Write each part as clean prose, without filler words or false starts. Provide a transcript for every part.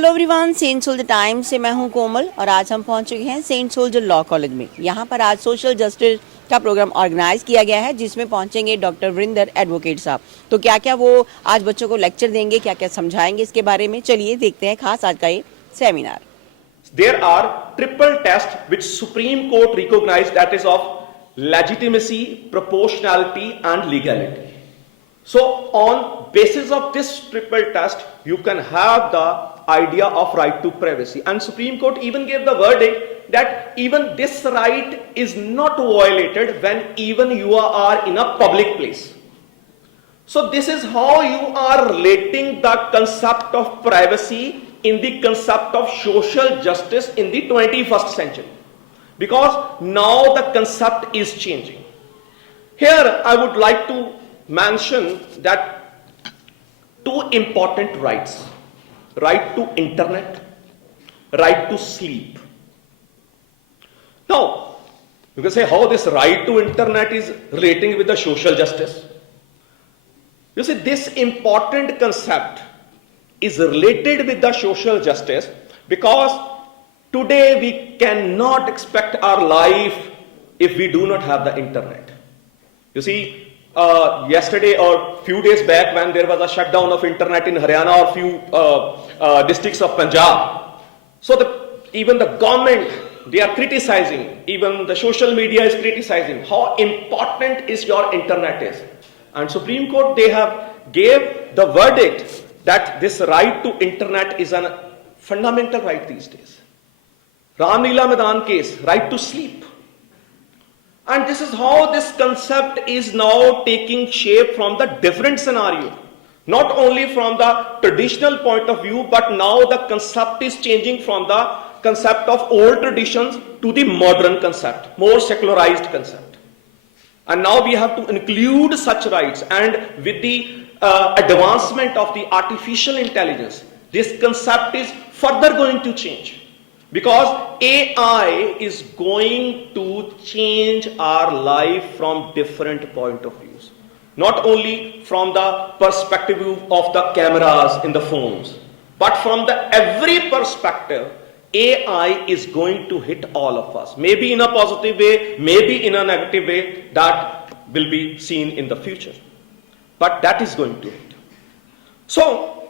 Hello everyone, Saint Soldier time से मैं हूं कोमल और आज हम पहुंच चुके हैं सेंट सोल्जर लॉ कॉलेज में। यहां पर आज सोशल जस्टिस का प्रोग्राम ऑर्गेनाइज किया गया है जिसमें पहुंचेंगे डॉक्टर वरिंदर एडवोकेट साहब। तो क्या क्या वो आज बच्चों को लेक्चर देंगे, क्या क्या समझाएंगे, इसके बारे में चलिए देखते हैं खास आज का ये seminar. There are triple tests which Supreme Court recognized, that is of legitimacy, proportionality and legality. So on basis of this triple test you can have the idea of right to privacy, and Supreme Court even gave the verdict that even this right is not violated when even you are in a public place. So this is how you are relating the concept of privacy in the concept of social justice in the 21st century, because now the concept is changing. Here I would like to mention that two important rights: right to internet, right to sleep. Now you can say how this right to internet is relating with the social justice. You see, this important concept is related with the social justice because today we cannot expect our life if we do not have the internet. You see, yesterday or few days back when there was a shutdown of internet in Haryana or few districts of Punjab, so even the government, they are criticizing, even the social media is criticizing how important is your internet is. And Supreme Court, they have gave the verdict that this right to internet is a fundamental right these days. Ram Leela Maidan case, right to sleep. And this is how this concept is now taking shape from the different scenario. Not only from the traditional point of view, but now the concept is changing from the concept of old traditions to the modern concept, more secularized concept. And now we have to include such rights, and with the advancement of the artificial intelligence, this concept is further going to change, because AI is going to change our life from different point of views. Not only from the perspective of the cameras in the phones, but from the every perspective. AI is going to hit all of us, maybe in a positive way, maybe in a negative way, that will be seen in the future, but that is going to hit. So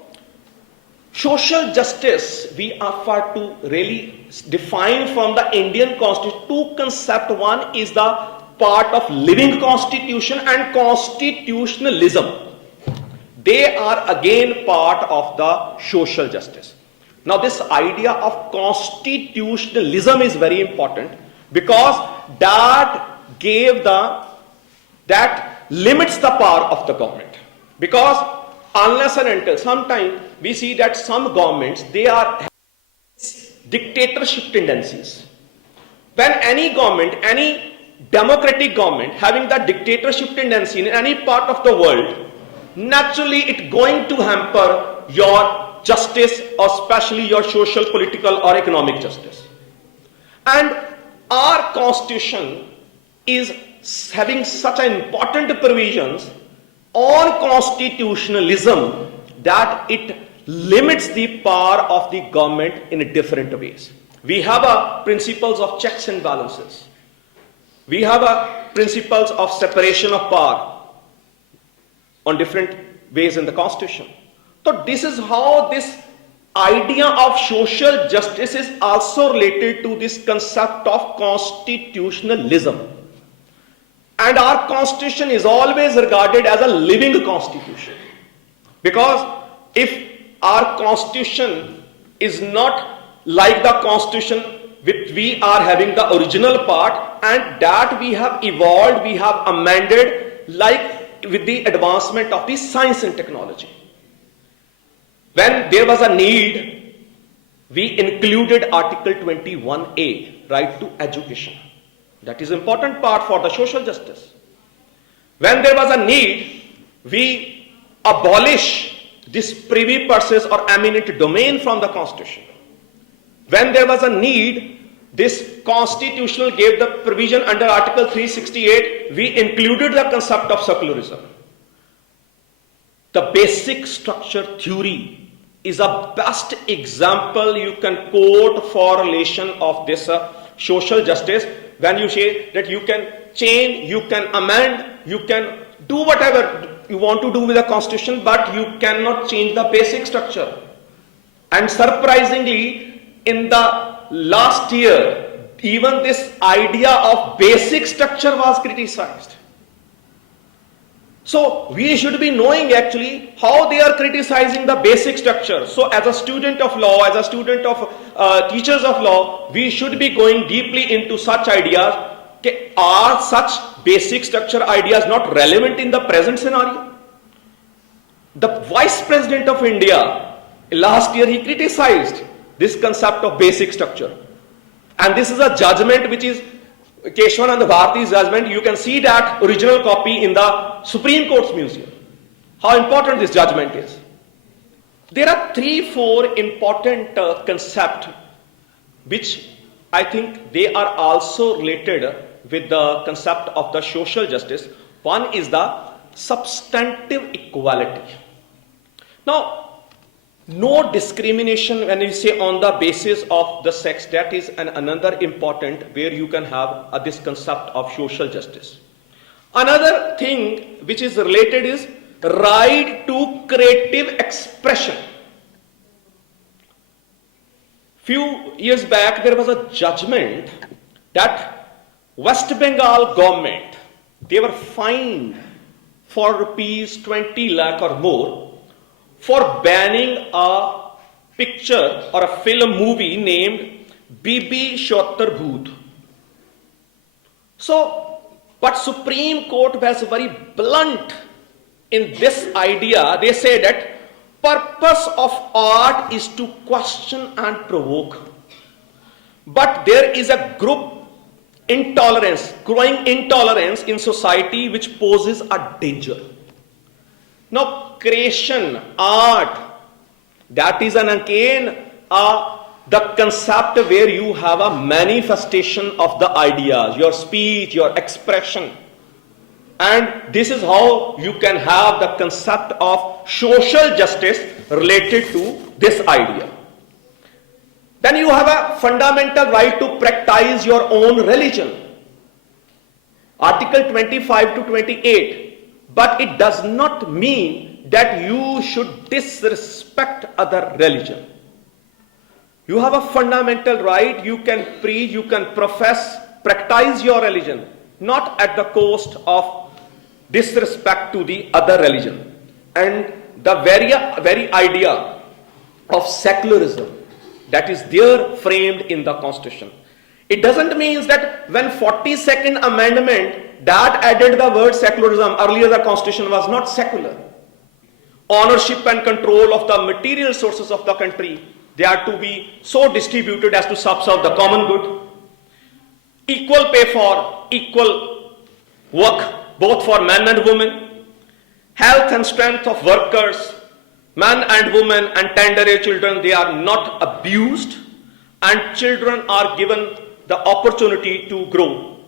social justice, we are to really define from the Indian Constitution two concepts. One is the part of living constitution and constitutionalism. They are again part of the social justice. Now this idea of constitutionalism is very important, because that limits the power of the government. Because unless and until sometimes we see that some governments, they are dictatorship tendencies. When any government, any democratic government having the dictatorship tendency in any part of the world, naturally it's going to hamper your justice, or especially your social, political or economic justice. And our constitution is having such important provisions on constitutionalism that it limits the power of the government in different ways. We have a principles of checks and balances. We have a principles of separation of power on different ways in the constitution. So this is how this idea of social justice is also related to this concept of constitutionalism. And our constitution is always regarded as a living constitution, because if our constitution is not like the constitution which we are having the original part, and that we have evolved, we have amended, like with the advancement of the science and technology. When there was a need, we included Article 21A, right to education. That is important part for the social justice. When there was a need, we abolish this privy purses or eminent domain from the Constitution. When there was a need, this constitutional gave the provision under Article 368, we included the concept of secularism. The basic structure theory is a best example you can quote for relation of this social justice, when you say that you can change, you can amend, you can do whatever you want to do with the constitution, but you cannot change the basic structure. And surprisingly, in the last year, even this idea of basic structure was criticized. So we should be knowing actually how they are criticizing the basic structure. So as a student of law, as a student of teachers of law, we should be going deeply into such ideas. Are such basic structure ideas not relevant in the present scenario? The Vice President of India, last year he criticized this concept of basic structure. And this is a judgment which is Keshwanand Bharati's judgment. You can see that original copy in the Supreme Court's museum. How important this judgment is. There are 3-4 important concepts which I think they are also related with the concept of the social justice. One is the substantive equality. Now, no discrimination when you say on the basis of the sex, that is another important where you can have this concept of social justice. Another thing which is related is right to creative expression. Few years back there was a judgment that West Bengal government, they were fined for rupees 20 lakh or more for banning a picture or a film movie named Bibi Shotar Bhoot. So, but Supreme Court was very blunt in this idea. They say that purpose of art is to question and provoke. But there is a growing intolerance in society which poses a danger. Now, creation, art, that is again the concept where you have a manifestation of the ideas, your speech, your expression. And this is how you can have the concept of social justice related to this idea. Then you have a fundamental right to practice your own religion. Article 25 to 28. But it does not mean that you should disrespect other religion. You have a fundamental right, you can preach, you can profess, practice your religion, not at the cost of disrespect to the other religion. And the very idea of secularism that is there framed in the Constitution. It doesn't mean that when 42nd Amendment that added the word secularism, earlier the Constitution was not secular. Ownership and control of the material sources of the country, they are to be so distributed as to subserve the common good. Equal pay for equal work, both for men and women. Health and strength of workers, men and women and tender age children, they are not abused, and children are given the opportunity to grow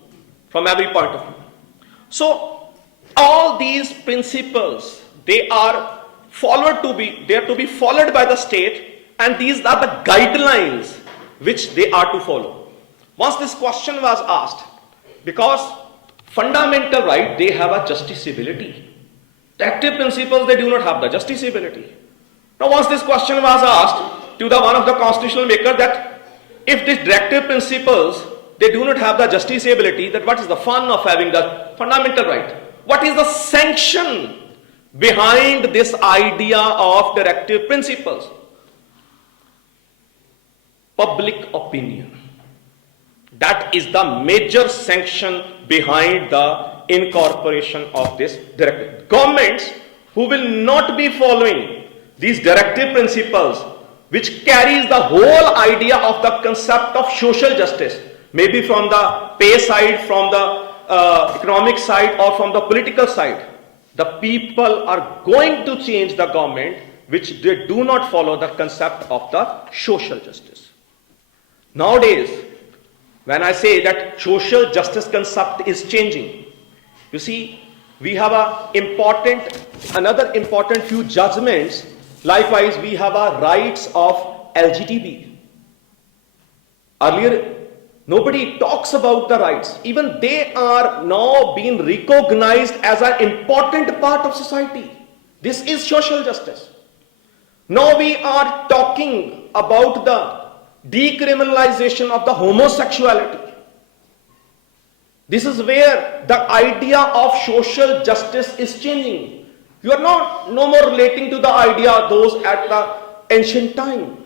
from every point of view. So all these principles, they are to be followed by the state, and these are the guidelines which they are to follow. Once this question was asked, because fundamental right, they have a justiciability. Directive principles, they do not have the justiciability. Now once this question was asked to the one of the constitutional maker that if these directive principles, they do not have the justiciability, that what is the fun of having the fundamental right? What is the sanction behind this idea of directive principles? Public opinion. That is the major sanction behind the incorporation of this directive. Governments who will not be following these directive principles, which carries the whole idea of the concept of social justice, maybe from the pay side, from the economic side, or from the political side, the people are going to change the government which they do not follow the concept of the social justice. Nowadays, when I say that social justice concept is changing, you see, we have another important few judgments Likewise, we have our rights of LGBT. Earlier, nobody talks about the rights. Even they are now being recognized as an important part of society. This is social justice. Now we are talking about the decriminalization of the homosexuality. This is where the idea of social justice is changing. You are no more relating to the idea those at the ancient time.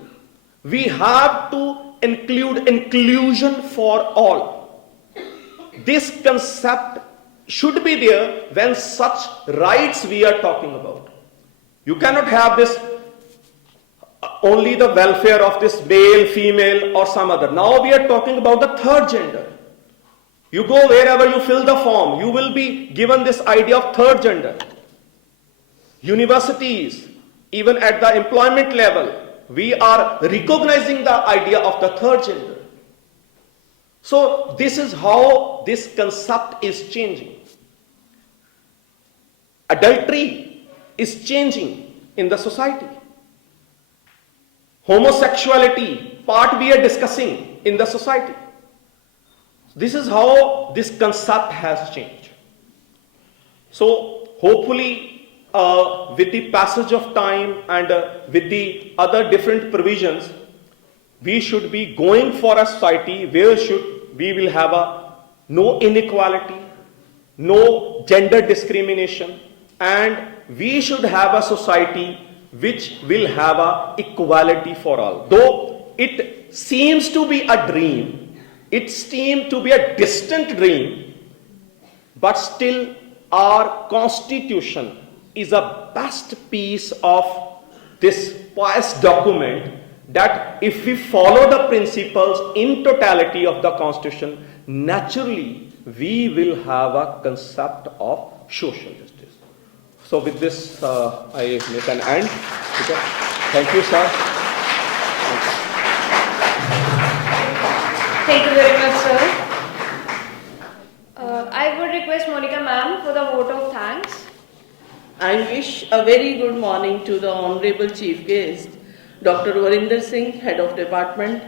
We have to include inclusion for all. This concept should be there when such rights we are talking about. You cannot have this only the welfare of this male, female or some other. Now we are talking about the third gender. You go wherever you fill the form, you will be given this idea of third gender. Universities, even at the employment level, we are recognizing the idea of the third gender. So this is how this concept is changing. Adultery is changing in the society. Homosexuality, part we are discussing in the society. This is how this concept has changed. So hopefully with the passage of time and with the other different provisions, we should be going for a society where we will have no inequality, no gender discrimination, and we should have a society which will have equality for all. Though it seems to be a dream, it seems to be a distant dream, but still our constitution is a best piece of this pious document that if we follow the principles in totality of the constitution, naturally we will have a concept of social justice. So with this, I make an end. Okay. Thank you, sir. Thank you very much, sir. I would request Monica ma'am for the vote of thanks. I wish a very good morning to the Honorable Chief Guest, Dr. Varinder Singh, Head of Department,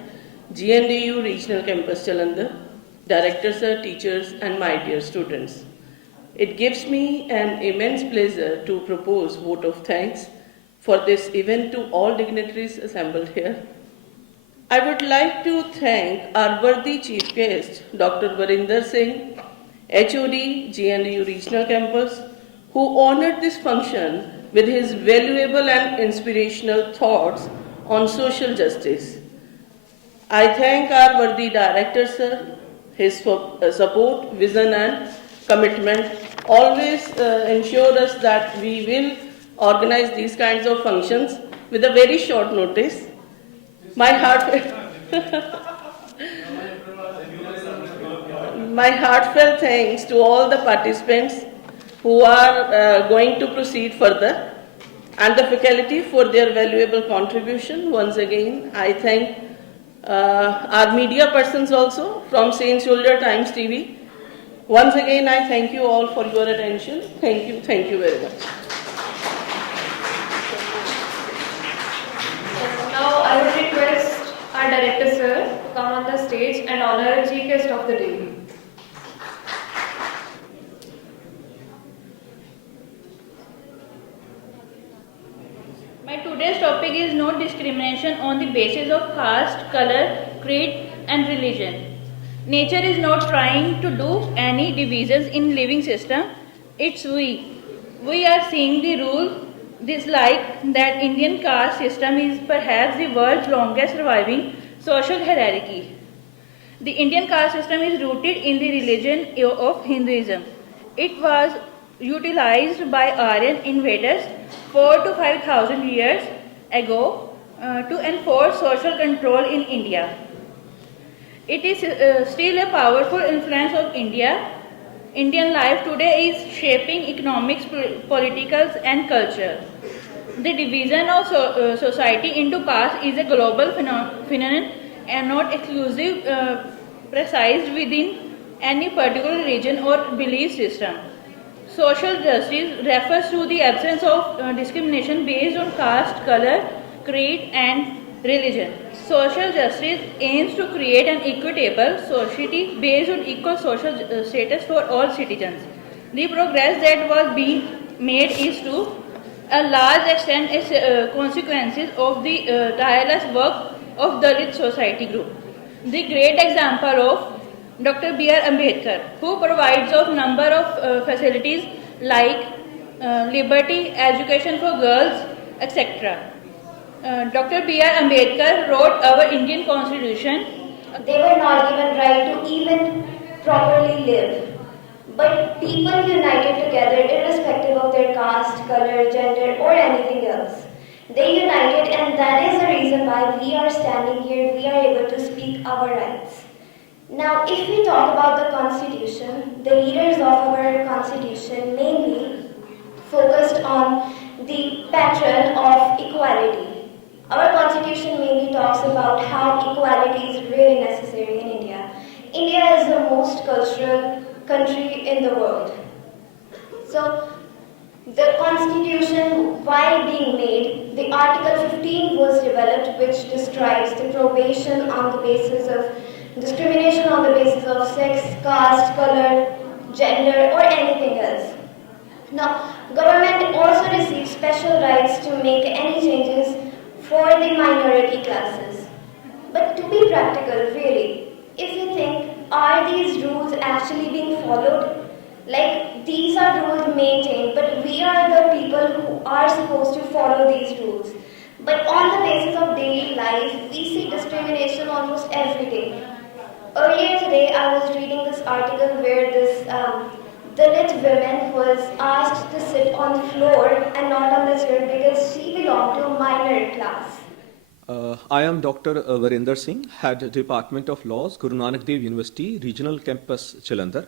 GNDU Regional Campus Jalandhar, Director Sir, teachers and my dear students. It gives me an immense pleasure to propose vote of thanks for this event to all dignitaries assembled here. I would like to thank our worthy Chief Guest, Dr. Varinder Singh, HOD, GNDU Regional Campus, who honored this function with his valuable and inspirational thoughts on social justice. I thank our worthy Director Sir, his support, vision and commitment always ensure us that we will organize these kinds of functions with a very short notice. My heartfelt thanks to all the participants who are going to proceed further and the faculty for their valuable contribution. Once again, I thank our media persons also from Saint Soldier Times TV. Once again, I thank you all for your attention. Thank you very much. Now I would request our Director Sir to come on the stage and honor Chief Guest of the Day. My today's topic is no discrimination on the basis of caste, color, creed and religion. Nature is not trying to do any divisions in living system. It's we. We are seeing the rule dislike that Indian caste system is perhaps the world's longest surviving social hierarchy. The Indian caste system is rooted in the religion of Hinduism. It was utilized by Aryan invaders 4,000 to 5,000 years ago to enforce social control in India. It is still a powerful influence of India. Indian life today is shaping economics, politicals and culture. The division of society into castes is a global phenomenon and not exclusive, precise within any particular region or belief system. Social justice refers to the absence of discrimination based on caste, color, creed, and religion. Social justice aims to create an equitable society based on equal social status for all citizens. The progress that was being made is to a large extent is consequences of the tireless work of Dalit society group. The great example of Dr. B.R. Ambedkar, who provides of number of facilities like liberty, education for girls, etc. Dr. B.R. Ambedkar wrote our Indian Constitution. They were not given right to even properly live. But people united together irrespective of their caste, color, gender or anything else. They united, and that is the reason why we are standing here, we are able to speak our rights. Now, if we talk about the Constitution, the leaders of our Constitution mainly focused on the pattern of equality. Our Constitution mainly talks about how equality is really necessary in India. India is the most cultural country in the world. So, the Constitution, while being made, the Article 15 was developed, which describes the probation on the basis of discrimination on the basis of sex, caste, color, gender or anything else. Now, government also receives special rights to make any changes for the minority classes. But to be practical, really, if you think, are these rules actually being followed? Like, these are rules maintained, but we are the people who are supposed to follow these rules. But on the basis of daily life, we see discrimination almost every day. Earlier today, I was reading this article where this Dalit woman was asked to sit on the floor and not on the chair because she belonged to a minor class. I am Dr. Varinder Singh, Head Department of Laws, Guru Nanak Dev University, Regional Campus, Jalandhar.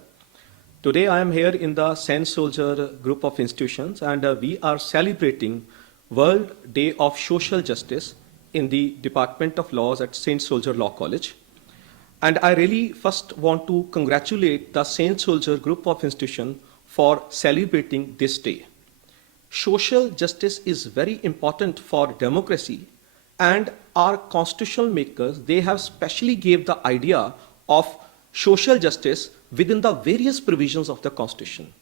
Today I am here in the Saint Soldier group of institutions, and we are celebrating World Day of Social Justice in the Department of Laws at Saint Soldier Law College. And I really first want to congratulate the Saint Soldier group of institutions for celebrating this day. Social justice is very important for democracy, and our constitutional makers, they have specially gave the idea of social justice within the various provisions of the Constitution.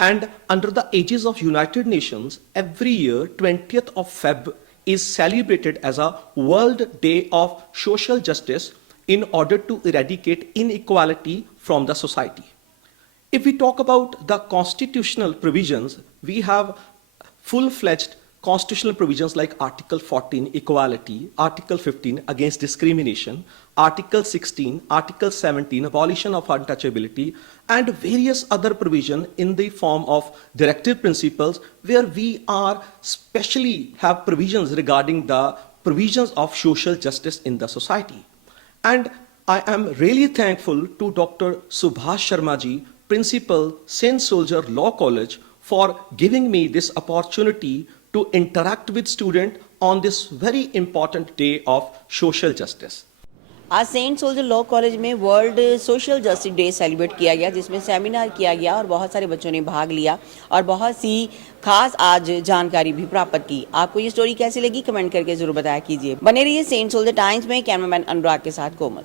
And under the aegis of United Nations, every year 20th of Feb is celebrated as a World Day of Social Justice in order to eradicate inequality from the society. If we talk about the constitutional provisions, we have full-fledged constitutional provisions like Article 14, equality, Article 15, against discrimination, Article 16, Article 17, abolition of untouchability, and various other provisions in the form of directive principles, where we are specially have provisions regarding the provisions of social justice in the society. And I am really thankful to Dr. Subhash Sharma ji, Principal, Saint Soldier Law College, for giving me this opportunity to interact with students on this very important day of social justice. आज Saint soldier law college में world social justice day celebrate किया गया, जिसमें seminar किया गया और बहुत सारे बच्चों ने भाग लिया और बहुत सी खास आज जानकारी भी प्राप्त की। आपको ये स्टोरी कैसी लगी कमेंट करके जरूर बताया कीजिए। बने रहिए सेंट सोल्जर टाइम्स में। कैमरामैन अनुराग के साथ कोमल।